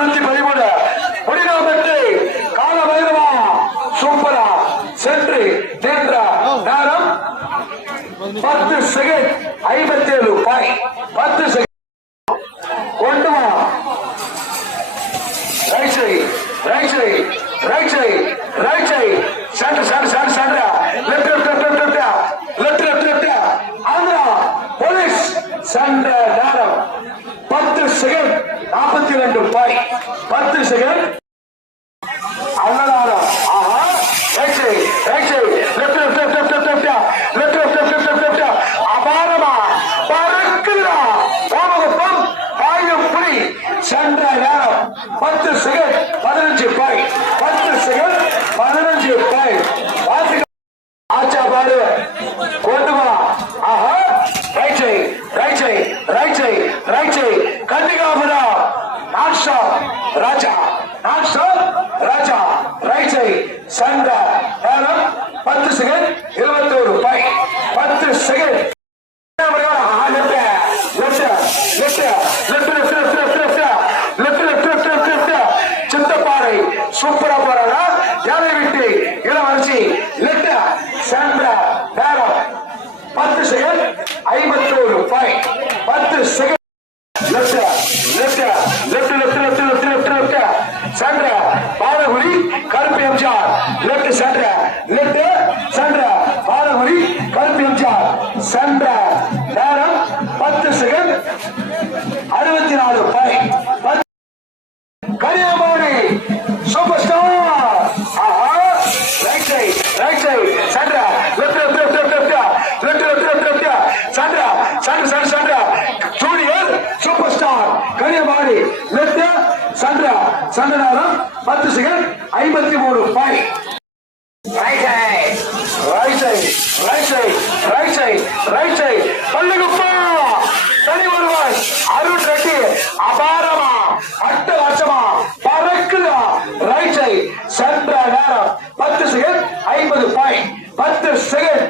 113 முடிநாபட்டு கால வைரவா சூப்பரா சென்று நின்ற நேரம் 10 செகண்ட் 57 பாயிண்ட் 10 செகண்ட் கொண்டு வா right side right side right side right side centre centre centre centre left left left left left left Andhra police centre நேரம் 10 செகண்ட் 42 பாயிண்ட் 10 செகண்ட் அவ்வளவுதான் ஆஹா right side left left left left left left left left அபாரமா பறக்குதா ஓமகப்பம் பாயும் புலி சென்ற நேரம் 10 second 15 point 10 second 15 point ஆச்சா பாரு கொண்டு வா ஆஹா right side right side right side right side கண்டிகாபுரா நாக்ஷா ராஜா நாக்ஷா ராஜா ரைட் சைடு சண்ட நேரம் 10 செகண்ட் 21 பாயிண்ட் 10 செகண்ட் சித்தப்பாறை சூப்பரா போறாரா யாரை விட்டு இளவரசி லெப்ட் சென்ற நேரம் 10 second 51 point 10 second left left left left left left left சென்ற பாலகுடி கருப்பு எம்ஜிஆர் லெப்ட் சென்ற லெப்ட் சென்ற பாலகுடி கருப்பு எம்ஜிஆர் சென்ற நேரம் 10 second 64 point Kanyakumari super star ஆஹா ரைட் சைடு சென்ற left left left left left left left சென்ற சென்ற சென்ற junior super star Kanyakumari left சென்ற சென்ற நேரம் 10 second 53 point right side right side right side right side பள்ளிக்குப்பா தனி ஒருவன் அருண் ரெட்டி அபாரமா 8 லட்சமா பறக்குதா ரைட் சைடு சென்ற நேரம் 10 செகண்ட் 50 பாயிண்ட் 10 செகண்ட்